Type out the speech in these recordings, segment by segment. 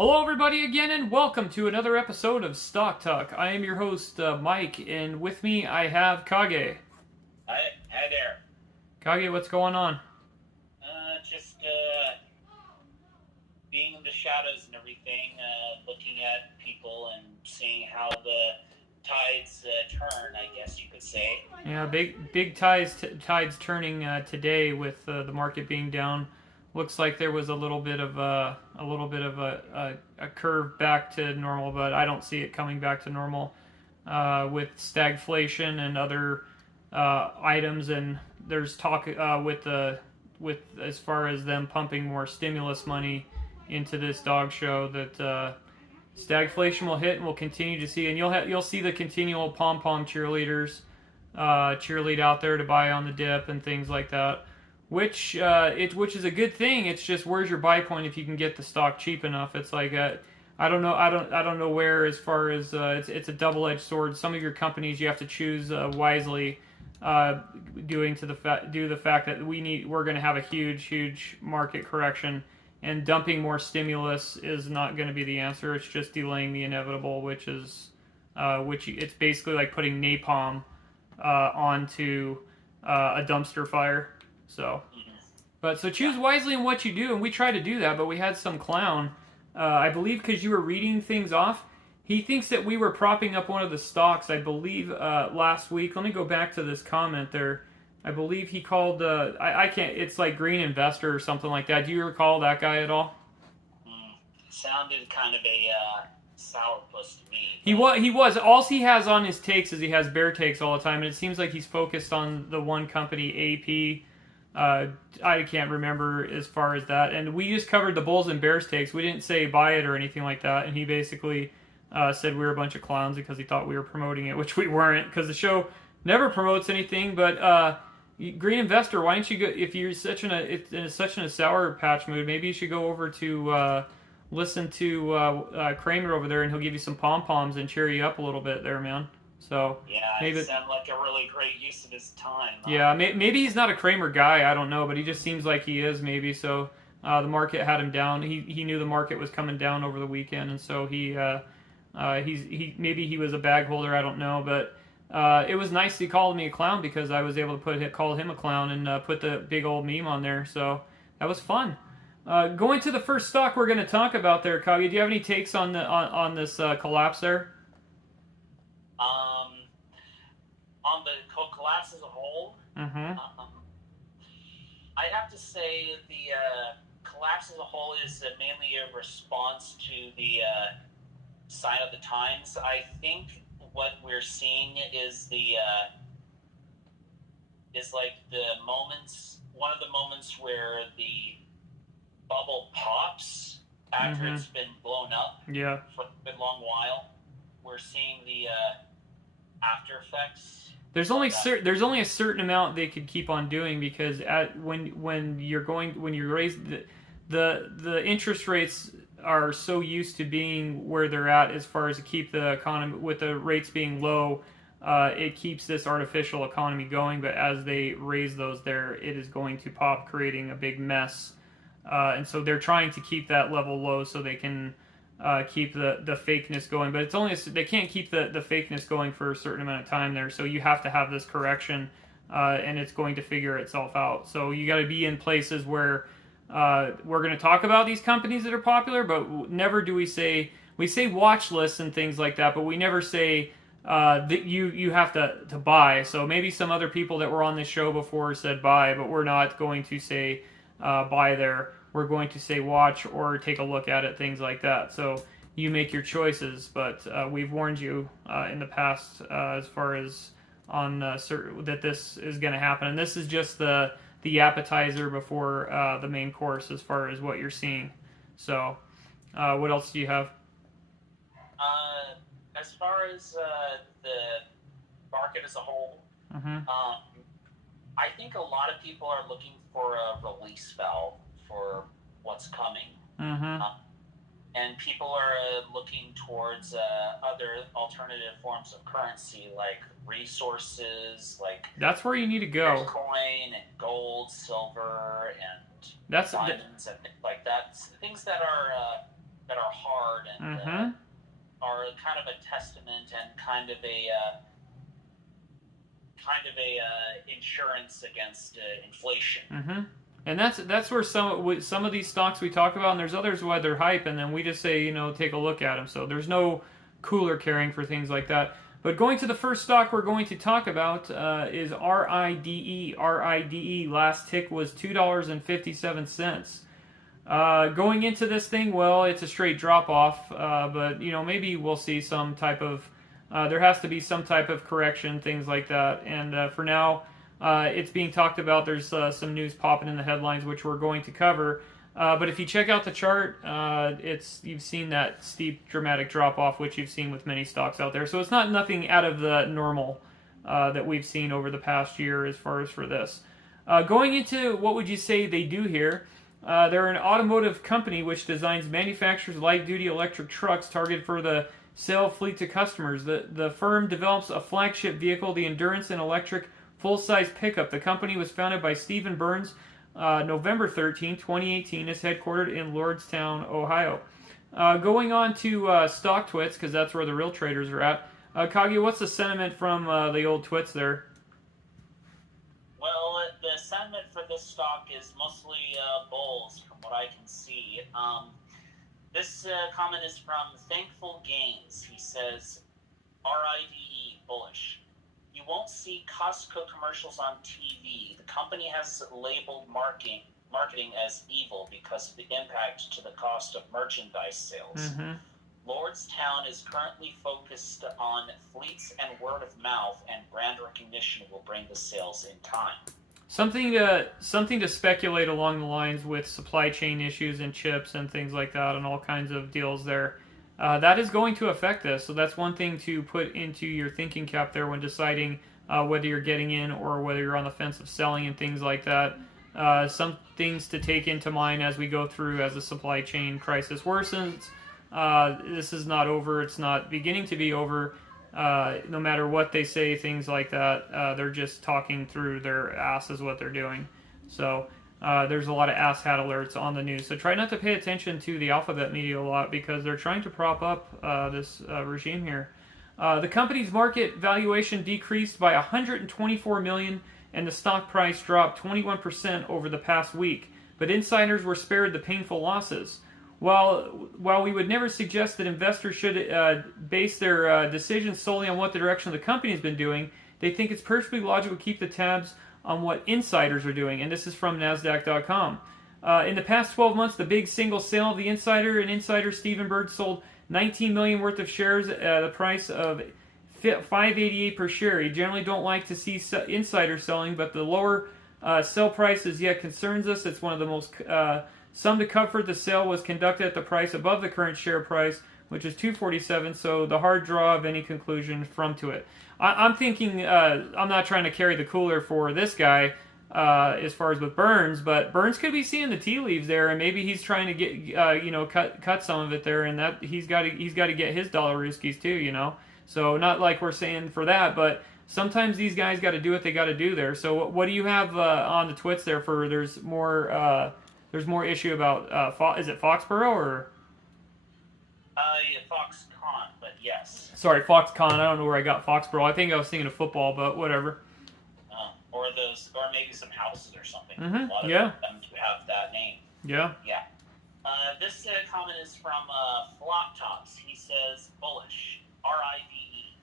Hello, everybody, again, and welcome to another episode of Stock Talk. I am your host, Mike, and with me I have Kage. Hi there. Kage, what's going on? Just being in the shadows and everything, looking at people and seeing how the tides turn, I guess you could say. Yeah, big tides turning today with the market being down. Looks like there was a little bit of a curve back to normal, but I don't see it coming back to normal with stagflation and other items. And there's talk with as far as them pumping more stimulus money into this dog show that stagflation will hit, and we'll continue to see. And you'll see the continual pom cheerleaders cheerlead out there to buy on the dip and things like that. Which is a good thing. It's just, where's your buy point if you can get the stock cheap enough? It's like I don't know where, as far as it's a double-edged sword. Some of your companies you have to choose wisely, due to the fact that we're going to have a huge market correction, and dumping more stimulus is not going to be the answer. It's just delaying the inevitable, which it's basically like putting napalm onto a dumpster fire. So choose wisely in what you do, and we try to do that. But we had some clown, I believe, because you were reading things off. He thinks that we were propping up one of the stocks, I believe, last week. Let me go back to this comment there. I believe he called, I can't, it's like Green Investor or something like that. Do you recall that guy at all? Sounded kind of a sourpuss to me. He was. All he has on his takes is he has bear takes all the time, and it seems like he's focused on the one company, AP. I can't remember as far as that. And we just covered the Bulls and Bears takes. We didn't say buy it or anything like that. And he basically said we were a bunch of clowns because he thought we were promoting it, which we weren't, because the show never promotes anything. But Green Investor, why don't you go, if you're in such a sour patch mood, maybe you should go over to listen to Kramer over there, and he'll give you some pom-poms and cheer you up a little bit there, man. So yeah, it sounds like a really great use of his time. Yeah, maybe he's not a Kramer guy. I don't know, but he just seems like he is. Maybe so. The market had him down. He knew the market was coming down over the weekend, and so maybe he was a bag holder. I don't know, but it was nice he called me a clown, because I was able to call him a clown and put the big old meme on there. So that was fun. Going to the first stock we're going to talk about there, Kage. Do you have any takes on this collapse there? On the collapse as a whole, I have to say the collapse as a whole is mainly a response to the sign of the times. I think what we're seeing is one of the moments where the bubble pops after it's been blown up for a good long while. We're seeing the after effects. There's only a certain amount they could keep on doing, because when you raise the interest rates are so used to being where they're at, as far as to keep the economy, with the rates being low, it keeps this artificial economy going. But as they raise those there, it is going to pop, creating a big mess, and so they're trying to keep that level low so they can keep the fakeness going. But they can't keep the fakeness going for a certain amount of time there, so you have to have this correction, and it's going to figure itself out. So you got to be in places where we're going to talk about these companies that are popular, but never do we say watch lists and things like that, but we never say that you have to buy. So maybe some other people that were on this show before said buy, but we're not going to say buy there. We're going to say watch or take a look at it, things like that. So you make your choices, but we've warned you in the past as far as on that this is going to happen. And this is just the appetizer before the main course, as far as what you're seeing. So what else do you have? As far as the market as a whole, I think a lot of people are looking for a release valve for what's coming. And people are looking towards other alternative forms of currency, like resources, like that's where you need to go. Bitcoin and gold, silver, and diamonds and things like that. Things that are that are hard and are kind of a testament and kind of a insurance against inflation. And that's where some of these stocks we talk about, and there's others why they're hype, and then we just say, take a look at them. So there's no cooler caring for things like that. But going to the first stock we're going to talk about is RIDE. RIDE, last tick was $2.57. Going into this thing, well, it's a straight drop-off, but, maybe we'll see some type of, there has to be some type of correction, things like that. And for now, it's being talked about. There's some news popping in the headlines, which we're going to cover. But if you check out the chart, you've seen that steep, dramatic drop-off, which you've seen with many stocks out there. So it's not nothing out of the normal that we've seen over the past year as far as for this. Going into what would you say they do here? They're an automotive company which designs, manufactures light-duty electric trucks targeted for the sale fleet to customers. The firm develops a flagship vehicle, the Endurance, an electric full-size pickup. The company was founded by Stephen Burns November 13, 2018. Is headquartered in Lordstown, Ohio. Going on to stock twits, because that's where the real traders are at. Kaguya, what's the sentiment from the old twits there? Well, the sentiment for this stock is mostly bulls, from what I can see. This comment is from Thankful Gains. He says, RIDE, bullish. You won't see Costco commercials on TV. The company has labeled marketing as evil because of the impact to the cost of merchandise sales. Lordstown is currently focused on fleets and word of mouth, and brand recognition will bring the sales in time. Something to speculate along the lines with supply chain issues and chips and things like that, and all kinds of deals there. That is going to affect this, so that's one thing to put into your thinking cap there when deciding whether you're getting in or whether you're on the fence of selling and things like that. Some things to take into mind as we go through as the supply chain crisis worsens. This is not over. It's not beginning to be over. No matter what they say, things like that, they're just talking through their ass is what they're doing. So there's a lot of asshat alerts on the news. So try not to pay attention to the alphabet media a lot because they're trying to prop up this regime here. The company's market valuation decreased by $124 million, and the stock price dropped 21% over the past week. But insiders were spared the painful losses. While we would never suggest that investors should base their decisions solely on what the direction of the company has been doing, they think it's perfectly logical to keep the tabs on what insiders are doing, and this is from NASDAQ.com. In the past 12 months, the big single sale of the insider Stephen Bird sold $19 million worth of shares at a price of $5.88 per share. You generally don't like to see insider selling, but the lower sell price as yet concerns us. It's one of the most... Some to comfort, the sale was conducted at the price above the current share price, which is $2.47, so the hard draw of any conclusion from to it. I'm thinking, I'm not trying to carry the cooler for this guy as far as with Burns, but Burns could be seeing the tea leaves there, and maybe he's trying to get, cut some of it there, and that he's got to get his dollar rooskies too, So not like we're saying for that, but sometimes these guys got to do what they got to do there. So what do you have on the twits there for? There's more issue about, is it Foxborough or? Yeah, Foxconn, but yes. Sorry, Foxconn. I don't know where I got Foxborough. I think I was thinking of football, but whatever. Or maybe some houses or something. Mm-hmm. A lot of them have that name. Yeah. Yeah. This comment is from Flop Tops. He says, bullish, RIDE.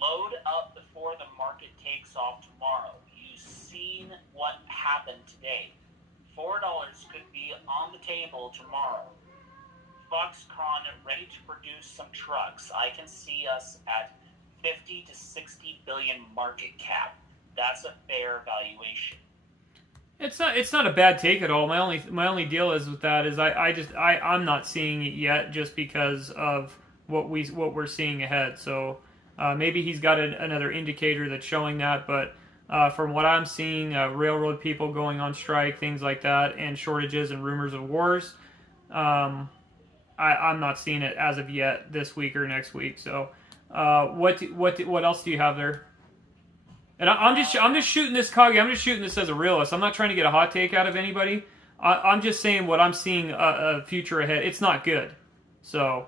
Load up before the market takes off tomorrow. You've seen what happened today. $4 could be on the table tomorrow. Foxconn ready to produce some trucks. I can see us at 50 to 60 billion market cap. That's a fair valuation. It's not a bad take at all. My only deal is with that is I'm not seeing it yet just because of what we're seeing ahead. So maybe he's got another indicator that's showing that, but from what I'm seeing, railroad people going on strike, things like that, and shortages and rumors of wars, I'm not seeing it as of yet this week or next week. So, what else do you have there? And I'm just shooting this, Kagi. I'm just shooting this as a realist. I'm not trying to get a hot take out of anybody. I'm just saying what I'm seeing a future ahead. It's not good. So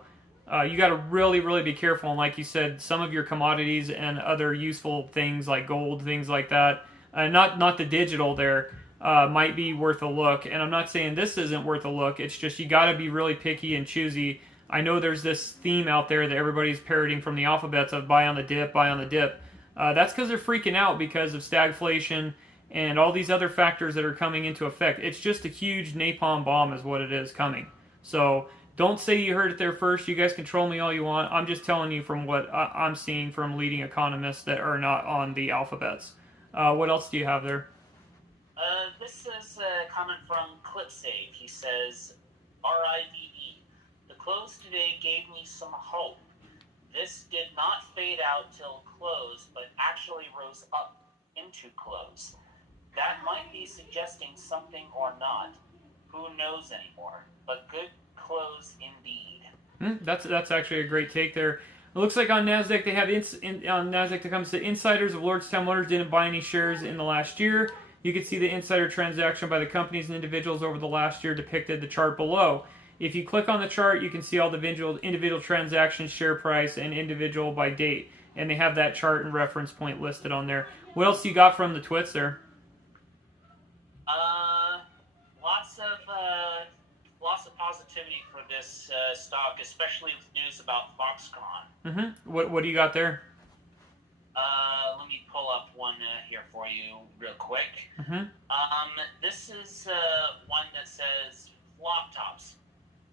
you got to really, really be careful. And like you said, some of your commodities and other useful things like gold, things like that, not the digital there, might be worth a look. And I'm not saying this isn't worth a look. It's just you got to be really picky and choosy. I know there's this theme out there that everybody's parroting from the alphabets of buy on the dip, buy on the dip. That's because they're freaking out because of stagflation and all these other factors that are coming into effect. It's just a huge napalm bomb is what it is coming. So don't say you heard it there first. You guys can troll me all you want. I'm just telling you from what I'm seeing from leading economists that are not on the alphabets. What else do you have there? This is a comment from ClipSave. He says, RIDE. The close today gave me some hope. This did not fade out till close, but actually rose up into close. That might be suggesting something or not. Who knows anymore? But good close indeed. That's actually a great take there. It looks like on Nasdaq they have on Nasdaq that comes to insiders of Lordstown Motors didn't buy any shares in the last year. You can see the insider transaction by the companies and individuals over the last year depicted the chart below. If you click on the chart, you can see all the individual transactions, share price, and individual by date. And they have that chart and reference point listed on there. What else you got from the twits there? Lots of positivity for this stock, especially with news about Foxconn. What do you got there? Let me pull up one here for you real quick. This is one that says flop tops.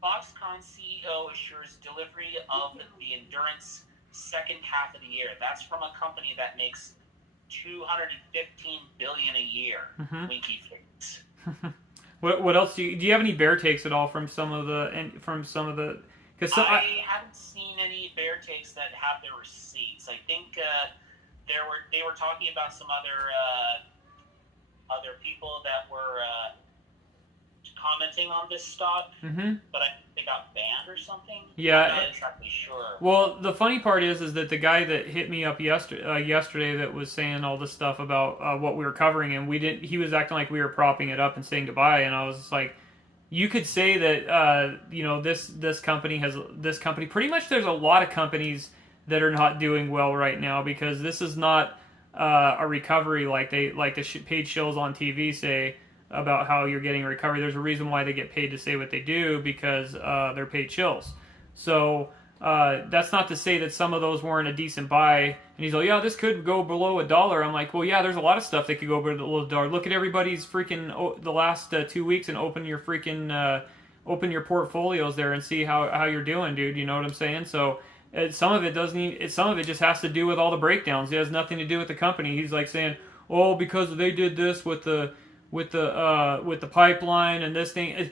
Foxconn CEO assures delivery of the Endurance second half of the year. That's from a company that makes $215 billion a year. Winky face. What else do you have any bear takes at all from some of the because I haven't seen any bear takes that have their receipts. I think they were talking about some other people that were commenting on this stock, but I think they got banned or something. Yeah, I'm not exactly sure. Well, the funny part is that the guy that hit me up yesterday that was saying all this stuff about what we were covering, and he was acting like we were propping it up and saying goodbye, and I was just like, you could say that this company pretty much there's a lot of companies that are not doing well right now because this is not a recovery like the paid shills on TV say about how you're getting a recovery. There's a reason why they get paid to say what they do because they're paid shills. So that's not to say that some of those weren't a decent buy. And he's like, yeah, this could go below $1. I'm like, well, yeah, there's a lot of stuff that could go below $1. Look at everybody's freaking the last 2 weeks and open your portfolios there and see how you're doing, dude. You know what I'm saying? So some of it some of it just has to do with all the breakdowns. It has nothing to do with the company. He's like saying, oh, because they did this with the pipeline and this thing.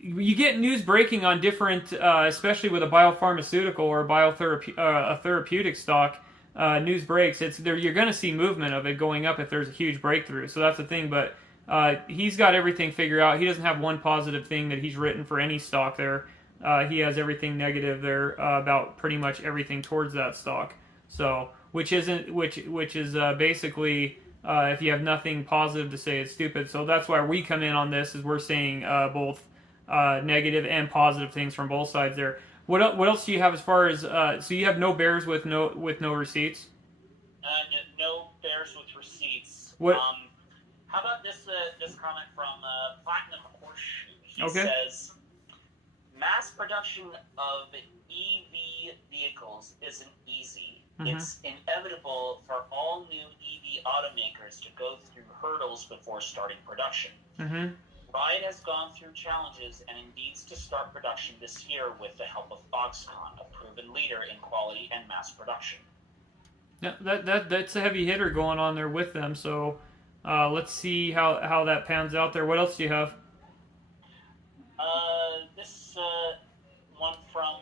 You get news breaking on different, especially with a biopharmaceutical or a therapeutic stock. News breaks. You're going to see movement of it going up if there's a huge breakthrough. So that's the thing. But he's got everything figured out. He doesn't have one positive thing that he's written for any stock there. He has everything negative there about pretty much everything towards that stock. So which is basically. If you have nothing positive to say, it's stupid. So that's why we come in on this, is we're saying both negative and positive things from both sides there. What else do you have as far as so you have no bears with no receipts? No bears with receipts. What? How about this comment from Platinum Horseshoe? He says, mass production of EV vehicles isn't easy. It's inevitable for all new EV automakers to go through hurdles before starting production. Ride has gone through challenges and it needs to start production this year with the help of Foxconn, a proven leader in quality and mass production. Yeah, that's a heavy hitter going on there with them. So let's see how that pans out there. What else do you have? This one from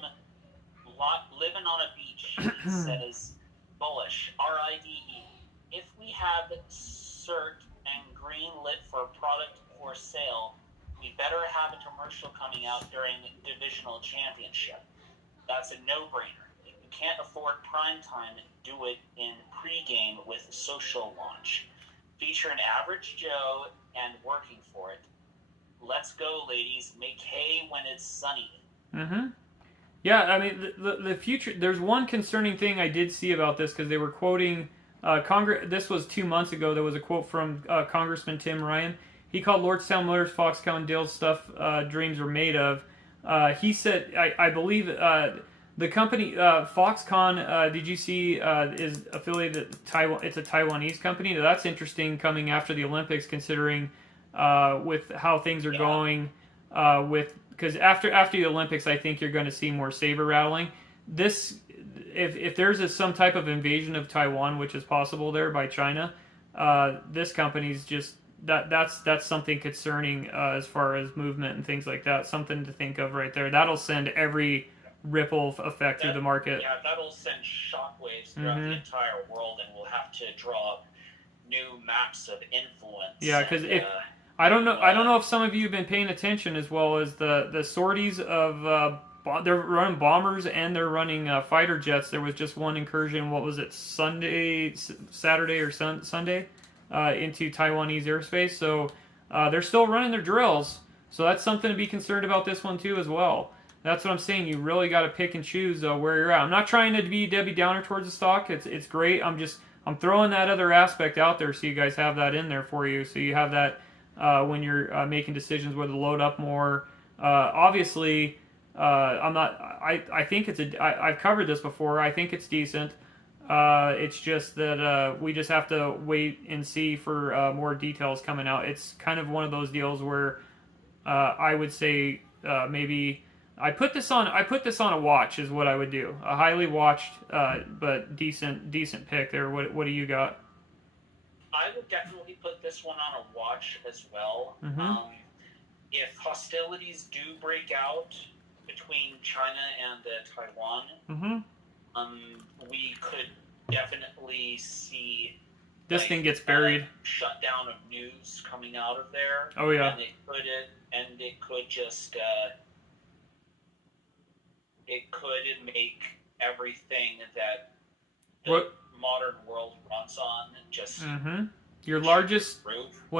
Living on a Beach. He says, bullish, RIDE. If we have cert and green lit for product for sale, we better have a commercial coming out during divisional championship. That's a no-brainer. If you can't afford prime time, do it in pregame with social launch. Feature an average Joe and working for it. Let's go, ladies. Make hay when it's sunny. Yeah, I mean, the future. There's one concerning thing I did see about this because they were quoting Congress. This was 2 months ago. There was a quote from Congressman Tim Ryan. He called Lordstown Motors Foxconn Dale's stuff dreams are made of. He said, I believe the company Foxconn. Did you see is affiliated with Taiwan? It's a Taiwanese company. Now, that's interesting coming after the Olympics, considering with how things are going with. Because after the Olympics, I think you're going to see more saber rattling. This, if there's some type of invasion of Taiwan, which is possible there by China, this company's just that's something concerning as far as movement and things like that. Something to think of right there. That'll send every ripple effect through the market. Yeah, that'll send shockwaves throughout the entire world, and we'll have to draw up new maps of influence. Yeah, because if I don't know if some of you have been paying attention as well as the sorties of they're running bombers and they're running fighter jets. There was just one incursion. What was it? Saturday or Sunday into Taiwanese airspace. So they're still running their drills. So that's something to be concerned about this one too as well. That's what I'm saying. You really got to pick and choose where you're at. I'm not trying to be Debbie Downer towards the stock. It's great. I'm throwing that other aspect out there so you guys have that in there for you. So you have that. When you're making decisions whether to load up more. Obviously, I'm not. I think I've covered this before. I think it's decent. It's just that we just have to wait and see for more details coming out. It's kind of one of those deals where I would say maybe I put this on a watch is what I would do. A highly watched but decent pick there. What do you got? I would definitely put this one on a watch as well. If hostilities do break out between China and Taiwan, we could definitely see this thing gets buried. Shutdown of news coming out of there. Oh yeah, and it could just it could make everything that the modern world runs on just one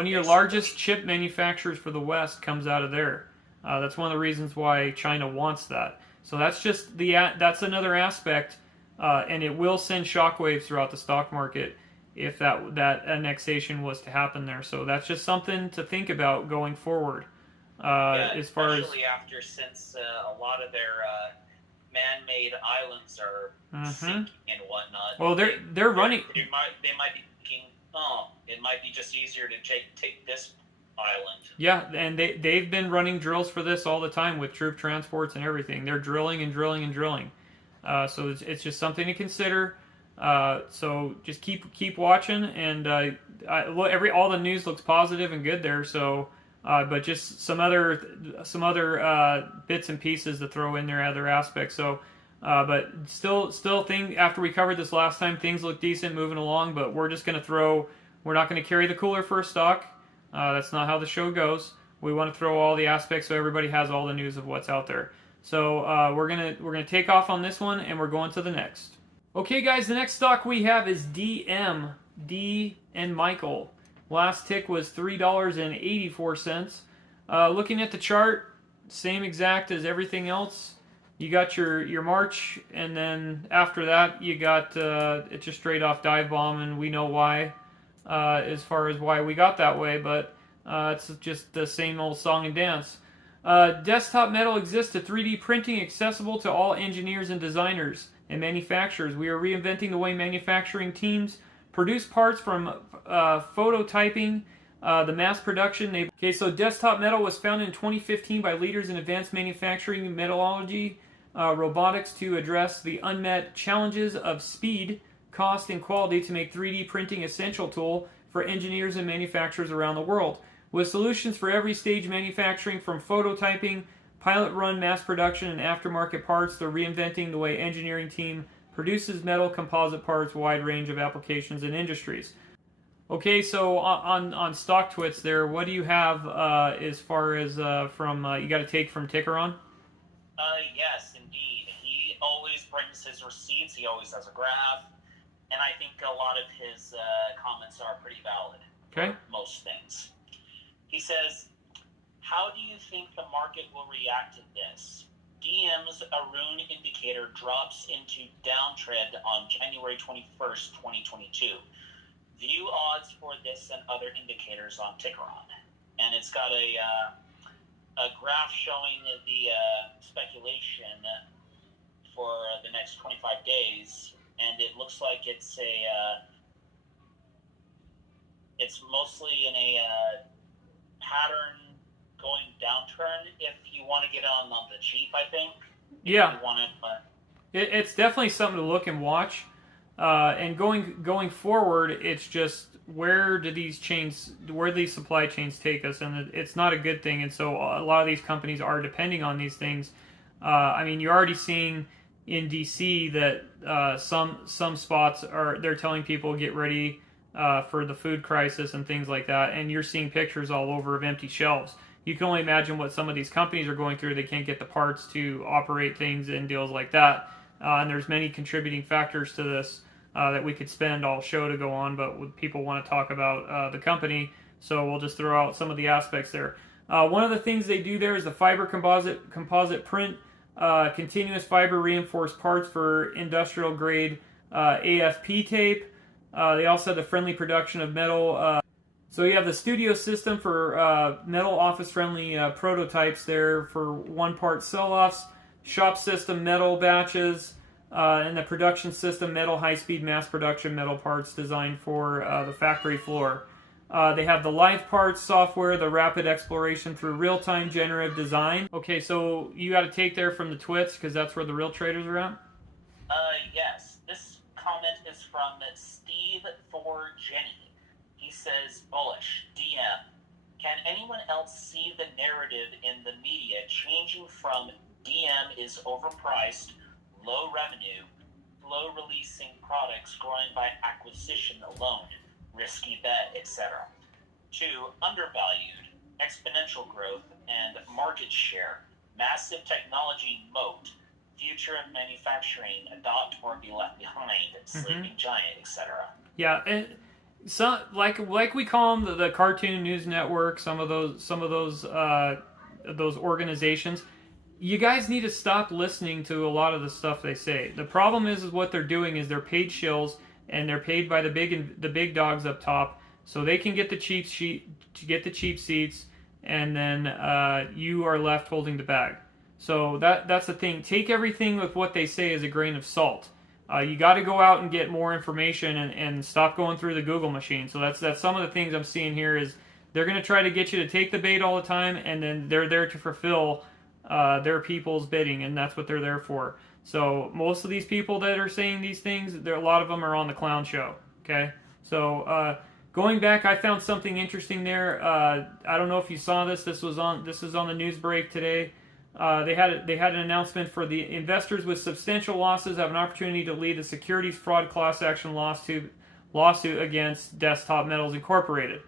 of your largest chip manufacturers for the West comes out of there. That's one of the reasons why China wants that. So that's just that's another aspect, and it will send shockwaves throughout the stock market if that annexation was to happen there. So that's just something to think about going forward. As far as since a lot of their man-made islands are sinking and whatnot. Well, they're running. They might be thinking, it might be just easier to take this island. Yeah, and they've been running drills for this all the time with troop transports and everything. They're drilling and drilling and drilling. So it's just something to consider. So just keep watching, and all the news looks positive and good there. So. But just some other bits and pieces to throw in there, other aspects. So, but still, after we covered this last time, things look decent, moving along. But we're just going to we're not going to carry the cooler for a stock. That's not how the show goes. We want to throw all the aspects so everybody has all the news of what's out there. So we're gonna take off on this one, and we're going to the next. Okay, guys, the next stock we have is DM and Michael. Last tick was $3.84. Looking at the chart, same exact as everything else. You got your March, and then after that, you got it's just straight off dive bomb, and we know why, as far as why we got that way, but it's just the same old song and dance. Desktop Metal exists to 3D printing accessible to all engineers and designers and manufacturers. We are reinventing the way manufacturing teams produce parts from phototyping, the mass production. Okay, so Desktop Metal was founded in 2015 by leaders in advanced manufacturing, metallurgy, robotics to address the unmet challenges of speed, cost, and quality to make 3D printing an essential tool for engineers and manufacturers around the world. With solutions for every stage manufacturing from phototyping, pilot run mass production, and aftermarket parts, they're reinventing the way engineering team produces metal composite parts, wide range of applications and industries. Okay, so on StockTwits there, what do you have as far as from you got to take from Tickeron? Yes, indeed. He always brings his receipts. He always has a graph, and I think a lot of his comments are pretty valid. Okay. For most things. He says, "How do you think the market will react to this? Do DM's Arun indicator drops into downtrend on January 21st, 2022. View odds for this and other indicators on Tickeron. And it's got a graph showing the speculation for the next 25 days, and it looks like it's mostly in a pattern going downturn. If you want to get on the cheap, I think. Yeah. If you want to, it's definitely something to look and watch. And going forward, it's just where do these supply chains take us, and it's not a good thing. And so a lot of these companies are depending on these things. I mean, you're already seeing in DC that some spots they're telling people get ready for the food crisis and things like that, and you're seeing pictures all over of empty shelves. You can only imagine what some of these companies are going through. They can't get the parts to operate things and deals like that. And there's many contributing factors to this that we could spend all show to go on, but people want to talk about the company, so we'll just throw out some of the aspects there. One of the things they do there is the fiber composite print, continuous fiber reinforced parts for industrial grade AFP tape. They also have the friendly production of metal. So you have the studio system for metal office-friendly prototypes there for one-part sell-offs, shop system metal batches, and the production system metal high-speed mass production metal parts designed for the factory floor. They have the live parts software, the rapid exploration through real-time generative design. Okay, so you got to take there from the twits because that's where the real traders are at? Yes. This comment is from Steve Thor Jenny. He says, bullish, DM. Can anyone else see the narrative in the media changing from DM is overpriced, low revenue, slow releasing products growing by acquisition alone, risky bet, etc., to undervalued, exponential growth and market share, massive technology moat, future of manufacturing, adopt or be left behind, sleeping giant, etc.? Yeah, and some like we call them the Cartoon News Network, some of those organizations. You guys need to stop listening to a lot of the stuff they say. The problem is what they're doing is they're paid shills, and they're paid by the big dogs up top, so they can get the cheap seats, and then you are left holding the bag. So that's the thing. Take everything with what they say as a grain of salt. You got to go out and get more information and stop going through the Google machine. So that's some of the things I'm seeing here is they're going to try to get you to take the bait all the time, and then they're there to fulfill their people's bidding, and that's what they're there for. So most of these people that are saying these things, a lot of them are on the clown show. Okay, so going back, I found something interesting there. I don't know if you saw this. This was on the news break today. They had an announcement for the investors with substantial losses have an opportunity to lead a securities fraud class action lawsuit against Desktop Metals Incorporated.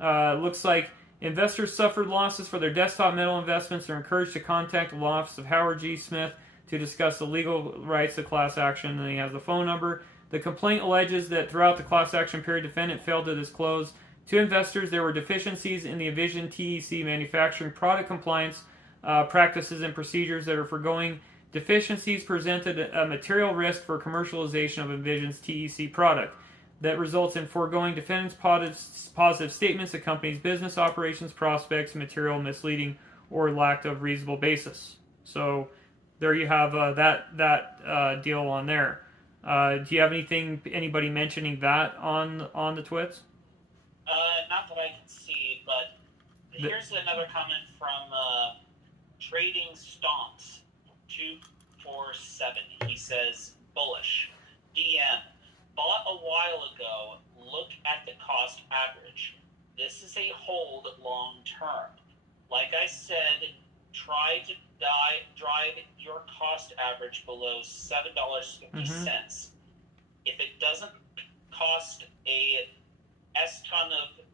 Looks like investors suffered losses for their Desktop Metal investments are encouraged to contact the law office of Howard G. Smith to discuss the legal rights of class action. And he has the phone number. The complaint alleges that throughout the class action period, defendant failed to disclose to investors there were deficiencies in the Envision TEC manufacturing product compliance practices and procedures that are foregoing. Deficiencies presented a material risk for commercialization of Envision's TEC product that results in foregoing defendants' positive statements of company's business operations, prospects, material misleading, or lack of reasonable basis. So there you have that deal on there. Do you have anybody mentioning that on the twits? Not that I can see, but here's another comment from Trading Stomps 247. He says, bullish. DM, bought a while ago, look at the cost average. This is a hold long term. Like I said, try to drive your cost average below $7.50. If it doesn't cost a S-ton of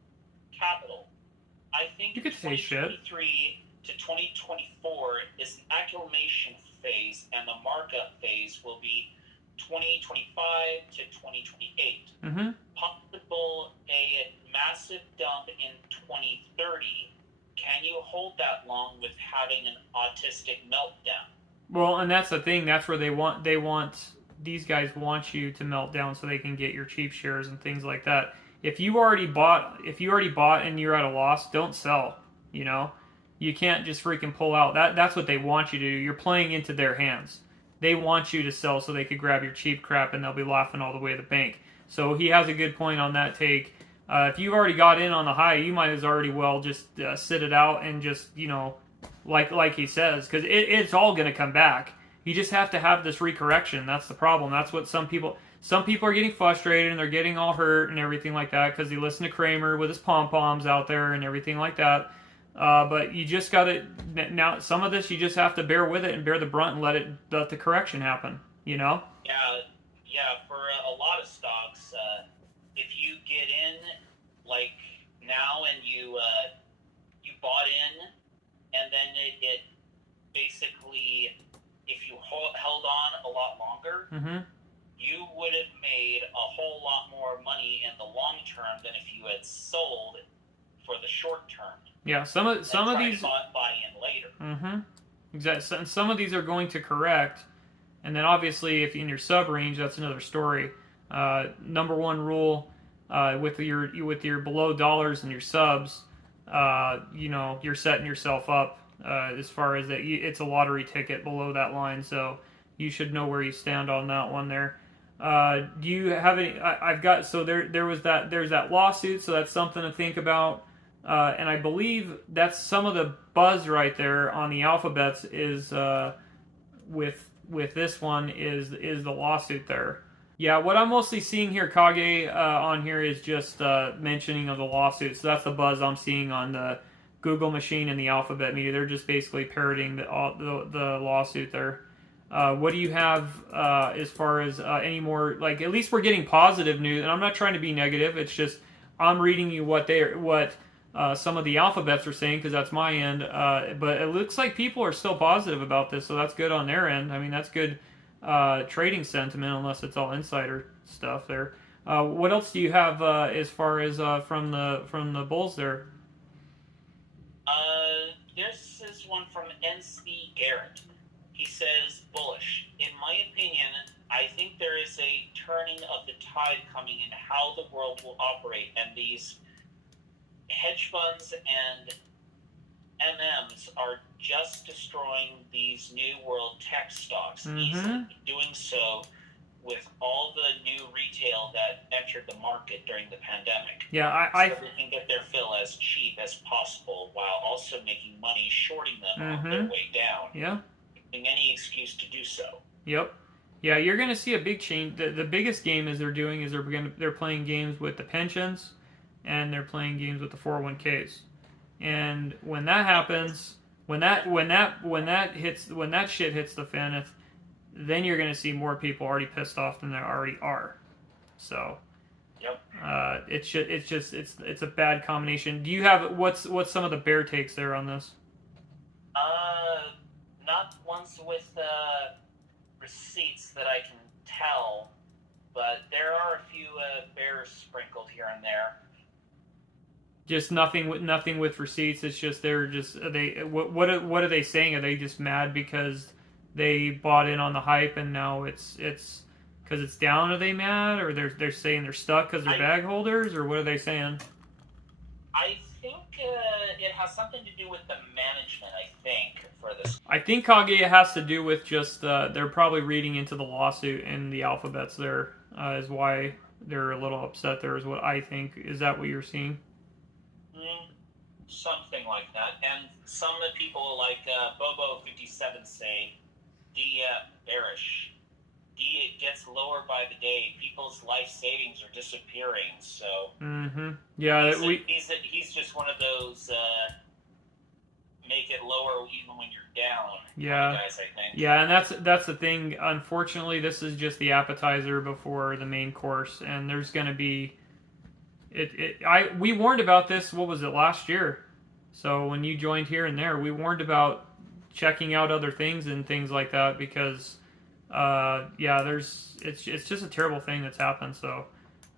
capital, I think you could say shit. 2023 to 2024 is an acclimation phase, and the markup phase will be 2025 to 2028. Possible a massive dump in 2030. Can you hold that long with having an autistic meltdown? Well, and that's the thing. That's where these guys want you to melt down so they can get your cheap shares and things like that. If you already bought and you're at a loss, don't sell. You know, you can't just freaking pull out. That's what they want you to do. You're playing into their hands. They want you to sell so they could grab your cheap crap and they'll be laughing all the way to the bank. So he has a good point on that take. If you already got in on the high, you might as already well just sit it out and just, you know, like he says, because it's all going to come back. You just have to have this recorrection. That's the problem. That's what some people are getting frustrated and they're getting all hurt and everything like that because they listen to Kramer with his pom-poms out there and everything like that. But you just got to, now some of this you just have to bear with it and bear the brunt and let the correction happen, you know? Yeah, for a lot of stocks, if you get in like now and you bought in and then it basically, if you held on a lot longer, you would have made a whole lot more money in the long term than if you had sold for the short term. Yeah, some of these buy in later. Exactly. Some of these are going to correct, and then obviously if in your sub range, that's another story. Number one rule with your below dollars and your subs, you know, you're setting yourself up as far as that. It's a lottery ticket below that line, so you should know where you stand on that one there. Do you have any? I've got, so there's that lawsuit, so that's something to think about. And I believe that's some of the buzz right there on the alphabets is with this one is the lawsuit there. Yeah, what I'm mostly seeing here, Kage, on here is just mentioning of the lawsuit. So that's the buzz I'm seeing on the Google machine and the alphabet media. They're just basically parroting the lawsuit there. What do you have as far as any more, like, at least we're getting positive news, and I'm not trying to be negative. It's just I'm reading you what some of the alphabets are saying, because that's my end. But it looks like people are still positive about this, so that's good on their end. I mean, that's good trading sentiment, unless it's all insider stuff there. What else do you have as far as from the bulls there? This is one from NC Garrett. He says, bullish. In my opinion, I think there is a turning of the tide coming in how the world will operate, and these hedge funds and MMs are just destroying these new world tech stocks, easily doing so with all the new retail that entered the market during the pandemic. Yeah, so they can get their fill as cheap as possible while also making money shorting them on their way down. Yeah. Giving any excuse to do so. Yep. Yeah, you're going to see a big change. The biggest game they're playing games with the pensions, and they're playing games with the 401ks. And when that happens, when that shit hits the fan, then you're going to see more people already pissed off than there already are. So, yep. It's a bad combination. Do you have what's some of the bear takes there on this? Not ones with receipts that I can tell, but there are a few bears sprinkled here and there. Just nothing with receipts. It's just what are they saying? Are they just mad because they bought in on the hype and now it's because it's down? Are they mad, or they're saying they're stuck because they're bag holders, or what are they saying? I think it has something to do with the management. I think for this. I think Kage has to do with just they're probably reading into the lawsuit and the alphabets there is why they're a little upset there. Is what I think. Is that what you're seeing? Something like that. And some of the people like Bobo57 say, bearish. D gets lower by the day. People's life savings are disappearing. So yeah, he's just one of those make it lower even when you're down. Yeah, guys, I think. Yeah, and that's the thing. Unfortunately, this is just the appetizer before the main course, and there's going to be. We warned about this. What was it, last year? So when you joined here and there, we warned about checking out other things and things like that because, it's just a terrible thing that's happened. So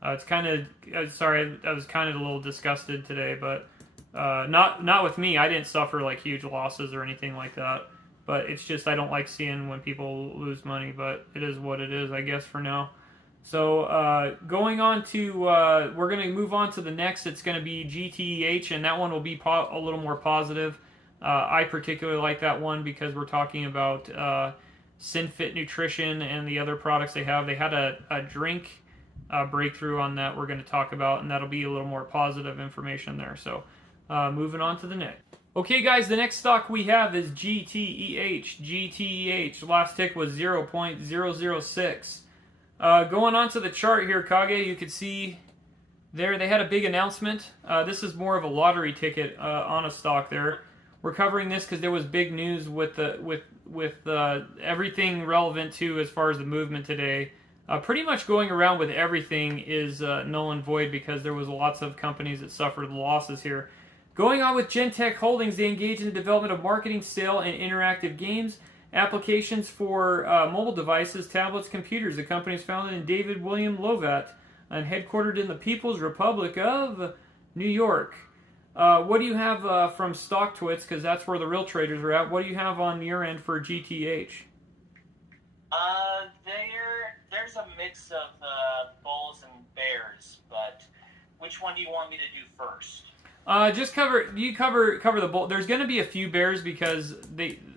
it's kind of sorry, I was kind of a little disgusted today, but not with me. I didn't suffer like huge losses or anything like that. But it's just I don't like seeing when people lose money, but it is what it is, I guess, for now. So going on to, we're going to move on to the next. It's going to be GTEH, and that one will be a little more positive. I particularly like that one because we're talking about SynFit Nutrition and the other products they have. They had a drink breakthrough on that we're going to talk about, and that'll be a little more positive information there. So moving on to the next. Okay, guys, the next stock we have is GTEH. GTEH, last tick was 0.006. Going on to the chart here, Kage, you could see there they had a big announcement. This is more of a lottery ticket on a stock there. We're covering this because there was big news with everything relevant to as far as the movement today. Pretty much going around with everything is null and void because there was lots of companies that suffered losses here. Going on with Gentek Holdings, they engage in the development of marketing, sale, and interactive games applications for mobile devices, tablets, computers. The company is founded in David William Lovat and headquartered in the People's Republic of New York. What do you have from StockTwits, because that's where the real traders are at? What do you have on your end for GTH? There's a mix of bulls and bears, but which one do you want me to do first? Just cover the bull. There's going to be a few bears because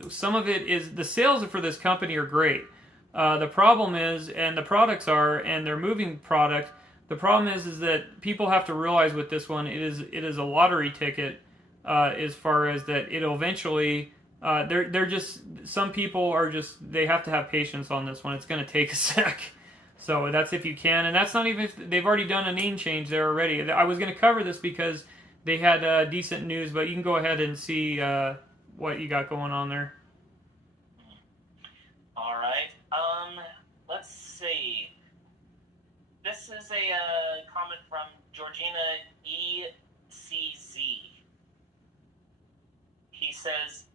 some of it is the sales for this company are great. The problem is, and the products are, and they're moving product. The problem is that people have to realize with this one, it is a lottery ticket. As far as that, it'll eventually. They're just some people are just they have to have patience on this one. It's going to take a sec. So that's if you can, and that's not even if they've already done a name change there already. I was going to cover this because they had decent news, but you can go ahead and see what you got going on there. All right. Let's see. This is a comment from Georgina ECZ. He says,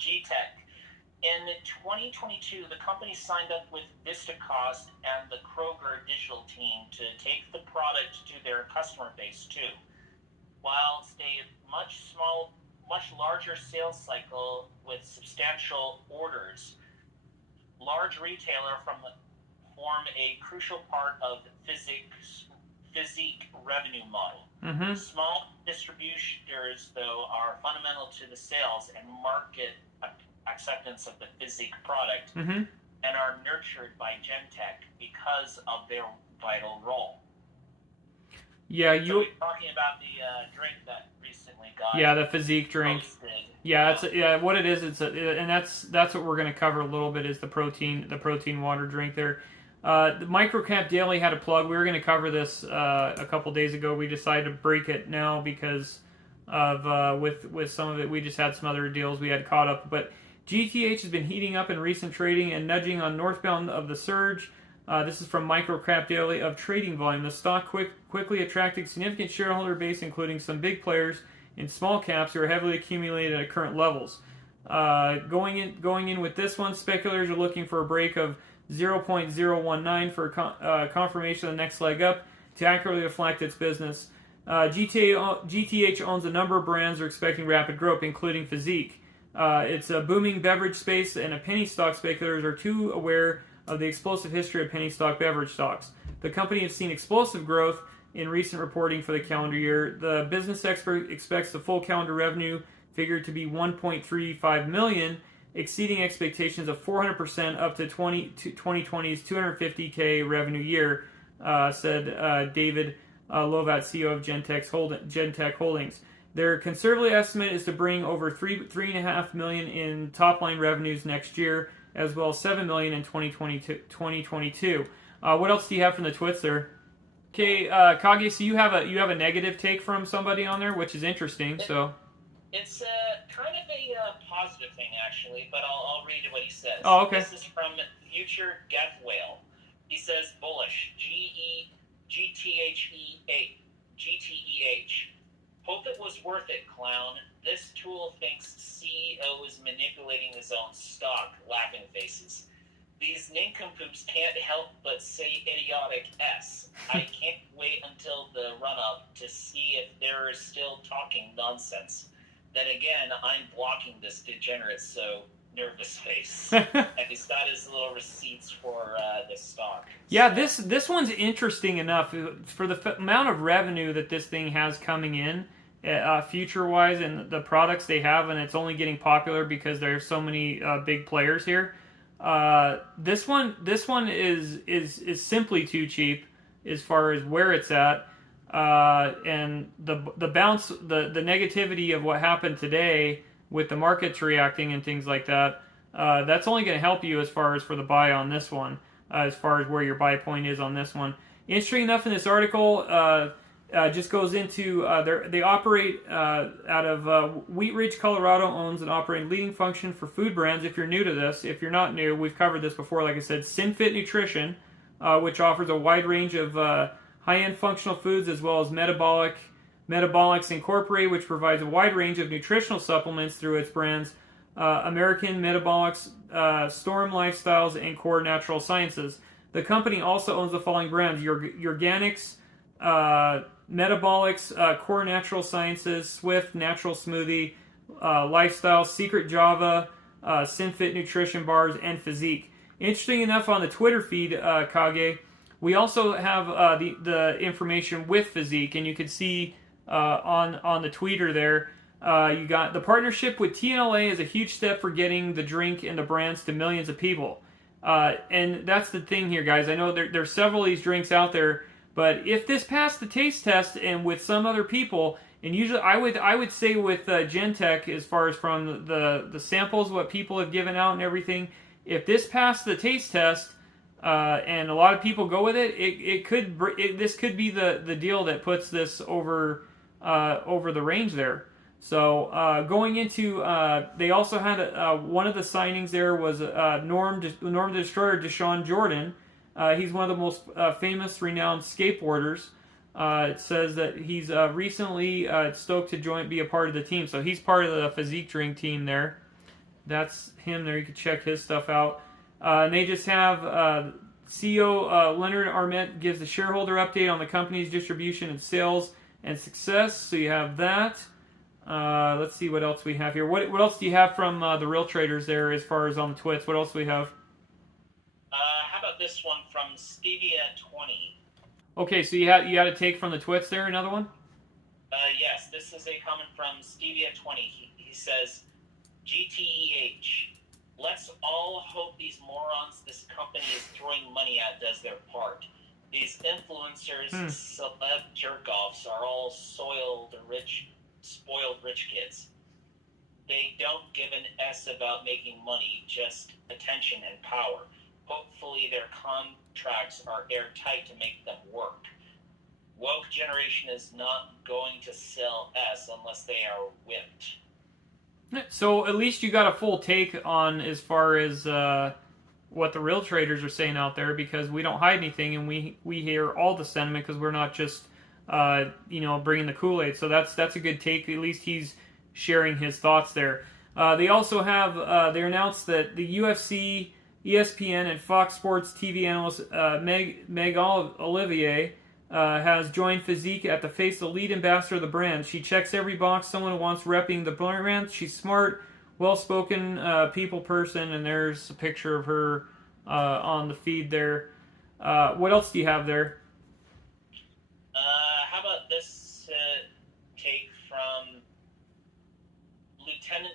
GTEH. In 2022, the company signed up with VistaCost and the Kroger digital team to take the product to their customer base too. Whilst a much larger sales cycle with substantial orders, large retailer form a crucial part of the physique revenue model. Mm-hmm. Small distributors, though, are fundamental to the sales and market acceptance of the physique product, mm-hmm. and are nurtured by Gentek because of their vital role. Yeah, So we're talking about the drink that recently got. Yeah, the physique drink. Posted. Yeah, what it is. And that's what we're going to cover a little bit is the protein water drink there. The Microcap Daily had a plug. We were going to cover this a couple days ago. We decided to break it now because of with some of it. We just had some other deals we had caught up. But GTH has been heating up in recent trading and nudging on northbound of the surge. This is from Microcap Daily of trading volume. The stock quickly attracted significant shareholder base, including some big players in small caps who are heavily accumulated at current levels. Going in with this one, speculators are looking for a break of 0.019 for confirmation of the next leg up to accurately reflect its business. GTH owns a number of brands that are expecting rapid growth, including Physique. It's a booming beverage space, and a penny stock speculators are too aware of the explosive history of penny stock beverage stocks. The company has seen explosive growth in recent reporting for the calendar year. The business expert expects the full calendar revenue figure to be $1.35 million, exceeding expectations of 400% up to 2020's $250K revenue year, said David Lovat, CEO of Gentek Holdings. Their conservative estimate is to bring over $3.5 million in top-line revenues next year, as well as $7 million in 2022. What else do you have from the twits there? Okay, Kage, so you have a negative take from somebody on there, which is interesting. So it's kind of a positive thing actually, but I'll read what he says. Oh, okay. This is from Future Death Whale. He says bullish. GTEH. Hope it was worth it, clown. This tool thinks CEO is manipulating his own stock. Laughing faces. These nincompoops can't help but say idiotic S. I can't wait until the run-up to see if they're still talking nonsense. Then again, I'm blocking this degenerate, so nervous face. And he's got his little receipts for this stock. Yeah, this one's interesting enough for the amount of revenue that this thing has coming in, future-wise, and the products they have, and it's only getting popular because there's so many big players here. This one is simply too cheap as far as where it's at, and the bounce, the negativity of what happened today with the markets reacting and things like that. That's only going to help you as far as for the buy on this one, as far as where your buy point is on this one. Interesting enough, in this article, just goes into they operate out of Wheat Ridge, Colorado. Owns and operating leading function for food brands. If you're new to this, if you're not new, we've covered this before. Like I said, SynFit Nutrition, which offers a wide range of high-end functional foods as well as Metabolics Incorporated, which provides a wide range of nutritional supplements through its brands American Metabolics, Storm Lifestyles, and Core Natural Sciences. The company also owns the following brands: Organics, Metabolics, Core Natural Sciences, Swift Natural Smoothie, Lifestyle, Secret Java, SynFit Nutrition Bars, and Physique. Interesting enough, on the Twitter feed, Kage, we also have the information with Physique, and you can see on the tweeter there. You got the partnership with TNLA is a huge step for getting the drink and the brands to millions of people. And that's the thing here, guys. I know there's several of these drinks out there, but if this passed the taste test and with some other people, and usually I would say with Gentech, as far as from the samples, what people have given out and everything, if this passed the taste test and a lot of people go with it, this could be the deal that puts this over the range there. So going into, they also had one of the signings there was Norm the Destroyer, Deshaun Jordan. He's one of the most famous, renowned skateboarders. It says that he's recently stoked to be a part of the team. So he's part of the Physique Drink team there. That's him there. You can check his stuff out. And they just have CEO Leonard Armet gives a shareholder update on the company's distribution and sales and success. So you have that. Let's see what else we have here. What else do you have from the Real Traders there as far as on the twits? What else do we have? How about this one from Stevia20? Okay, so you had a take from the twits there, another one? Yes, this is a comment from Stevia20. He says, GTEH, let's all hope these morons this company is throwing money at does their part. These influencers, celeb jerk-offs are all spoiled rich kids. They don't give an S about making money, just attention and power. Hopefully their contracts are airtight to make them work. Woke generation is not going to sell S unless they are whipped. So at least you got a full take on as far as what the Real Traders are saying out there, because we don't hide anything and we hear all the sentiment, because we're not just bringing the Kool-Aid. So that's a good take. At least he's sharing his thoughts there. They also have they announced that the UFC, ESPN, and Fox Sports TV analyst Meg Olivier has joined Physique at the face of the lead ambassador of the brand. She checks every box someone who wants repping the brand. She's smart, well-spoken people person, and there's a picture of her on the feed there. What else do you have there? How about this take from Lieutenant?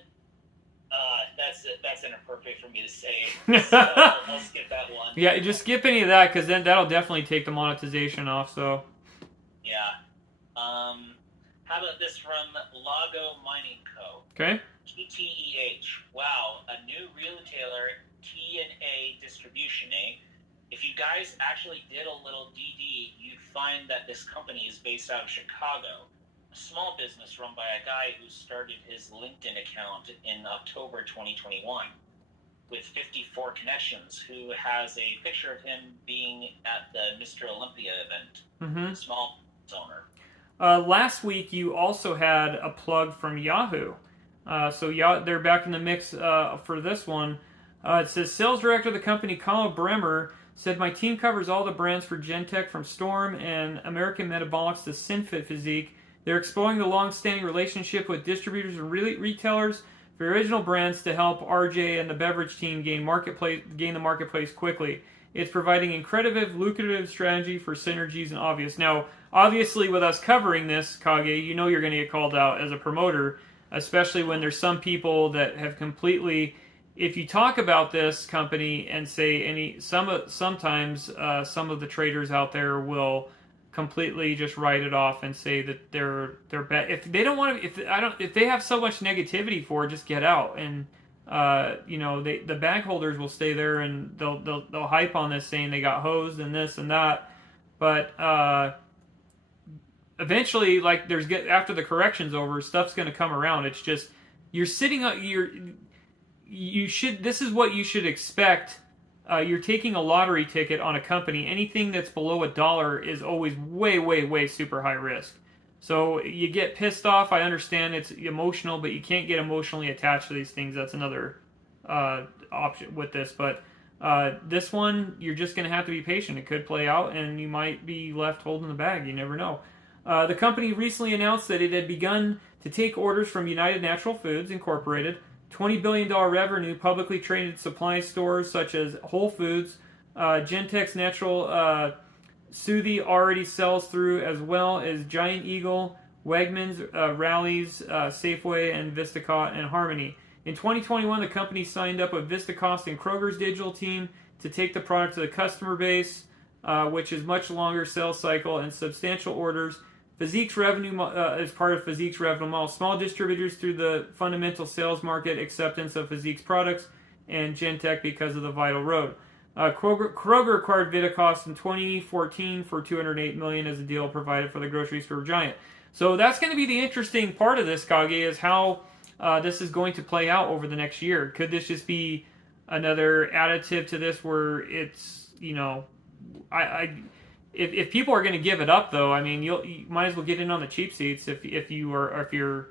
That's inappropriate for me to say. So I'll skip that one. Yeah, just skip any of that, because then that'll definitely take the monetization off. So. Yeah. How about this from Lago Mining Co. Okay. GTEH. Wow, a new retailer, T&A distribution, eh? If you guys actually did a little DD, you'd find that this company is based out of Chicago. A small business run by a guy who started his LinkedIn account in October 2021 with 54 connections, who has a picture of him being at the Mr. Olympia event. Mm-hmm. Small owner. Last week, you also had a plug from Yahoo. So they're back in the mix for this one. It says, sales director of the company, Kyle Bremer, said, my team covers all the brands for Gentech, from Storm and American Metabolics to SynFit Physique. They're exploring the long-standing relationship with distributors and retailers. for original brands to help RJ and the beverage team gain the marketplace quickly. It's providing incredibly lucrative strategy for synergies and obvious. Now, obviously, with us covering this, Kage, you know you're going to get called out as a promoter, especially when there's some people that have completely. If you talk about this company and say sometimes some of the traders out there will completely just write it off and say that they're bad. If they don't want to, if they have so much negativity for it, just get out. And the bag holders will stay there and they'll hype on this, saying they got hosed and this and that. But eventually, like after the correction's over, stuff's going to come around. It's just you're sitting up. This is what you should expect. You're taking a lottery ticket on a company. Anything that's below $1 is always way, way, way super high risk. So you get pissed off. I understand it's emotional, but you can't get emotionally attached to these things. That's another option with this. But this one, you're just going to have to be patient. It could play out, and you might be left holding the bag. You never know. The company recently announced that it had begun to take orders from United Natural Foods Incorporated, $20 billion revenue, publicly traded supply stores such as Whole Foods, Gentex Natural, Soothie already sells through, as well as Giant Eagle, Wegmans, Rally's, Safeway, and Vistacot and Harmony. In 2021, the company signed up with Vistacost and Kroger's digital team to take the product to the customer base, which is much longer sales cycle and substantial orders. Physique's revenue is part of Physique's revenue model. Small distributors through the fundamental sales market acceptance of Physique's products, and Gentech because of the Vital Road. Kroger acquired Vitacost in 2014 for $208 million as a deal provided for the grocery store giant. So that's going to be the interesting part of this, Kage, is how this is going to play out over the next year. Could this just be another additive to this where it's, If people are going to give it up, though, I mean, you might as well get in on the cheap seats if you're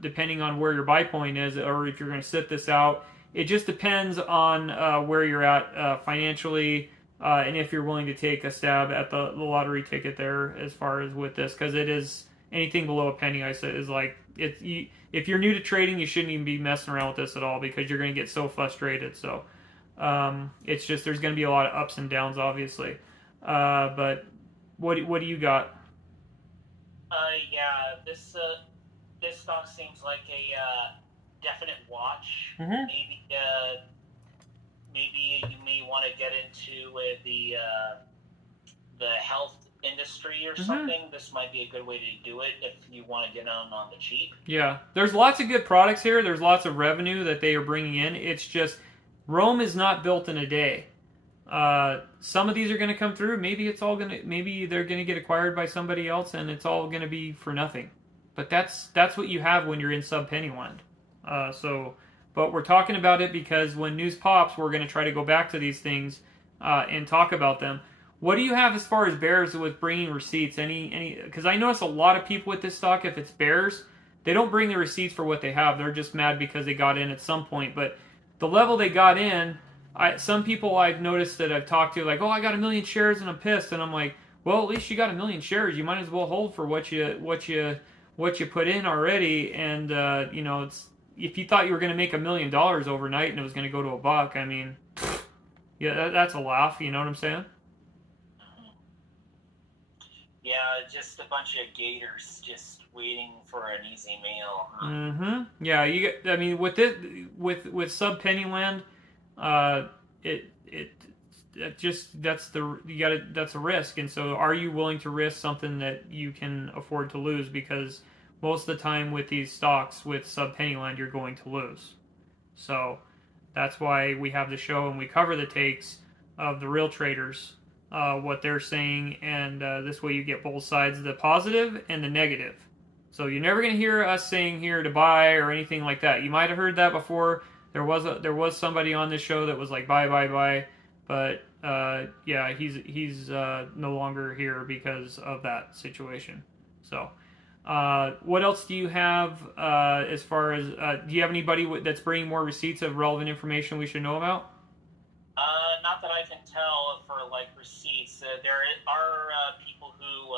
depending on where your buy point is, or if you're going to sit this out. It just depends on where you're at financially, and if you're willing to take a stab at the lottery ticket there as far as with this, because it is anything below a penny. I said is like if you're new to trading, you shouldn't even be messing around with this at all because you're going to get so frustrated. So it's just there's going to be a lot of ups and downs, obviously. But what do you got? This stock seems like a definite watch. Mm-hmm. Maybe you may want to get into the health industry or something. This might be a good way to do it if you want to get on the cheap. Yeah, there's lots of good products here. There's lots of revenue that they are bringing in. It's just Rome is not built in a day. Some of these are going to come through. Maybe they're going to get acquired by somebody else, and it's all going to be for nothing. But that's what you have when you're in sub-penny land. But we're talking about it because when news pops, we're going to try to go back to these things and talk about them. What do you have as far as bears with bringing receipts? Because I notice a lot of people with this stock, if it's bears, they don't bring the receipts for what they have. They're just mad because they got in at some point. But the level they got in, some people I've noticed that I've talked to, like, oh, I got 1 million shares and I'm pissed. And I'm like, well, at least you got 1 million shares. You might as well hold for what you put in already. And it's if you thought you were going to make $1 million overnight and it was going to go to $1, I mean, yeah, that's a laugh. You know what I'm saying? Yeah, just a bunch of gators just waiting for an easy meal. Huh? Mm-hmm. Yeah, I mean, with sub penny land, that's a risk. And so, are you willing to risk something that you can afford to lose? Because most of the time with these stocks with sub penny land, you're going to lose. So that's why we have the show and we cover the takes of the real traders, what they're saying, and this way you get both sides, the positive and the negative. So you're never going to hear us saying here to buy or anything like that. You might have heard that before. There was somebody on this show that was like buy, but yeah, he's no longer here because of that situation. So what else do you have as far as do you have anybody that's bringing more receipts of relevant information we should know about? Not that I can tell for like receipts. There are people who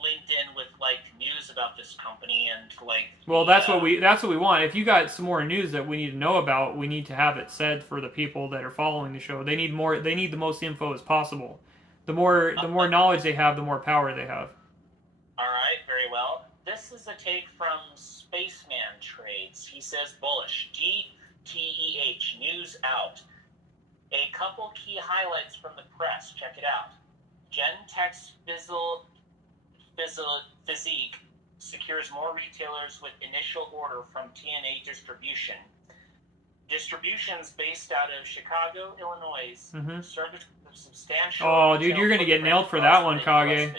linked in with like news about this company and like. Well, that's what we want. If you got some more news that we need to know about, we need to have it said for the people that are following the show. They need more. They need the most info as possible. The more knowledge they have, the more power they have. All right, very well. This is a take from Spaceman Trades. He says bullish. GTEH news out. A couple key highlights from the press. Check it out. Gentex Physique secures more retailers with initial order from TNA Distribution. Distribution's based out of Chicago, Illinois. Service substantial. Oh, dude, you're gonna get nailed for that one, Kage.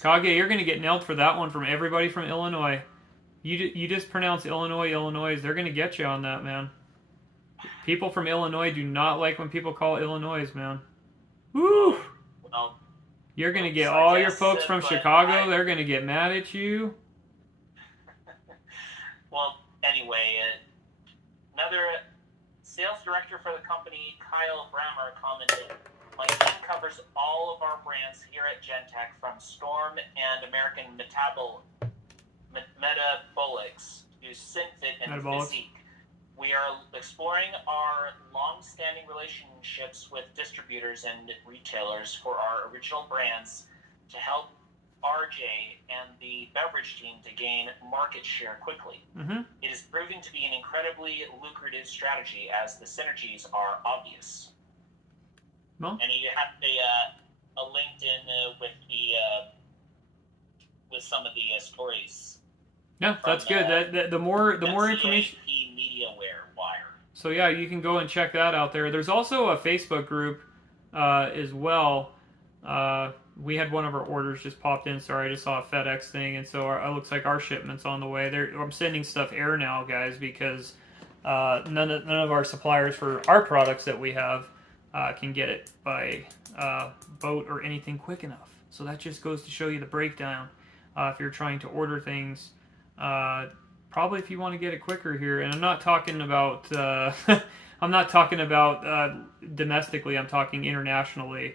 Kage, you're gonna get nailed for that one from everybody from Illinois. You just pronounce Illinois. They're gonna get you on that, man. People from Illinois do not like when people call Illinois, man. Woo! Well, you're gonna get all your folks from Chicago. They're gonna get mad at you. Well, anyway, another sales director for the company, Kyle Brammer, commented, "My team covers all of our brands here at Gentech, from Storm and American Metabolics to Synfit and Physique. We are exploring our long-standing relationships with distributors and retailers for our original brands to help RJ and the beverage team to gain market share quickly. It is proving to be an incredibly lucrative strategy as the synergies are obvious." Well, and you have a LinkedIn with some of the stories. Yeah, that's good. The more information. Wire. So yeah, you can go and check that out there. There's also a Facebook group as well. We had one of our orders just popped in. Sorry, I just saw a FedEx thing, and so it looks like our shipment's on the way. I'm sending stuff air now, guys, because none of our suppliers for our products that we have can get it by boat or anything quick enough. So that just goes to show you the breakdown. If you're trying to order things, probably if you want to get it quicker here, and I'm not talking about domestically. I'm talking internationally.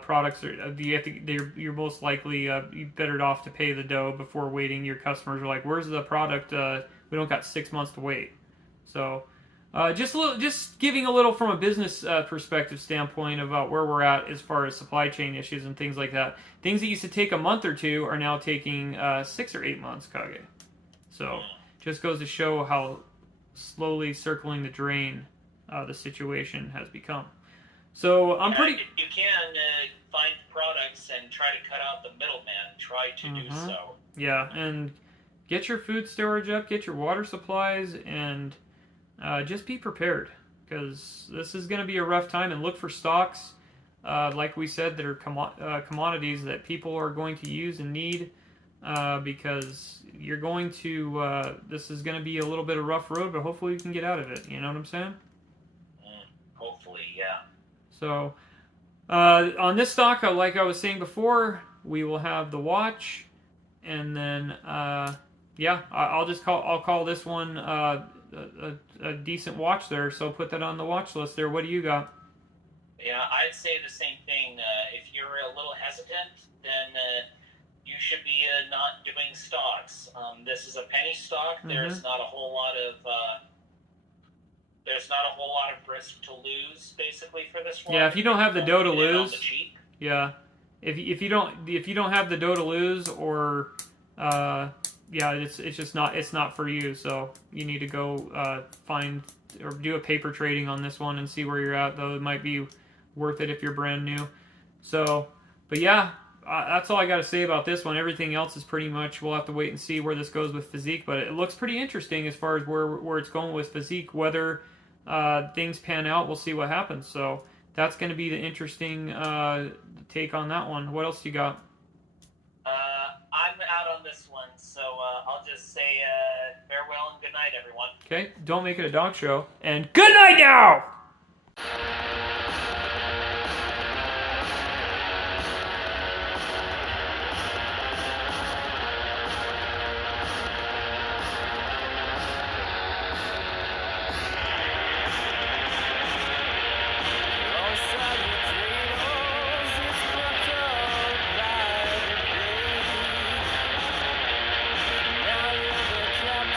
Products you're most likely you better off to pay the dough before waiting. Your customers are like, "Where's the product? We don't got 6 months to wait." So just giving a little from a business perspective standpoint about where we're at as far as supply chain issues and things like that. Things that used to take a month or two are now taking 6 or 8 months, Kage. So just goes to show how slowly circling the drain the situation has become. So I'm pretty. If you can find products and try to cut out the middleman, try to do so. Yeah, and get your food storage up, get your water supplies, and just be prepared, because this is going to be a rough time. And look for stocks, like we said, that are commodities that people are going to use and need, because you're going to. This is going to be a little bit of a rough road, but hopefully you can get out of it. You know what I'm saying? Hopefully, yeah. So, on this stock, like I was saying before, we will have the watch, and then, I'll call this one a decent watch there. So put that on the watch list there. What do you got? Yeah, I'd say the same thing. If you're a little hesitant, then you should be not doing stocks. This is a penny stock. There's not a whole lot of. There's not a whole lot of risk to lose, basically, for this one. Yeah, if you don't have the dough to lose, if you don't have the dough to lose, or it's not for you. So you need to go find or do a paper trading on this one and see where you're at. Though it might be worth it if you're brand new. So, but yeah, that's all I got to say about this one. Everything else is pretty much, we'll have to wait and see where this goes with Physique. But it looks pretty interesting as far as where it's going with Physique. Whether things pan out, we'll see what happens. So that's going to be the interesting take on that one. What else you got? I'm out on this one, so I'll just say farewell and good night, everyone. Okay, don't make it a dog show, and good night now!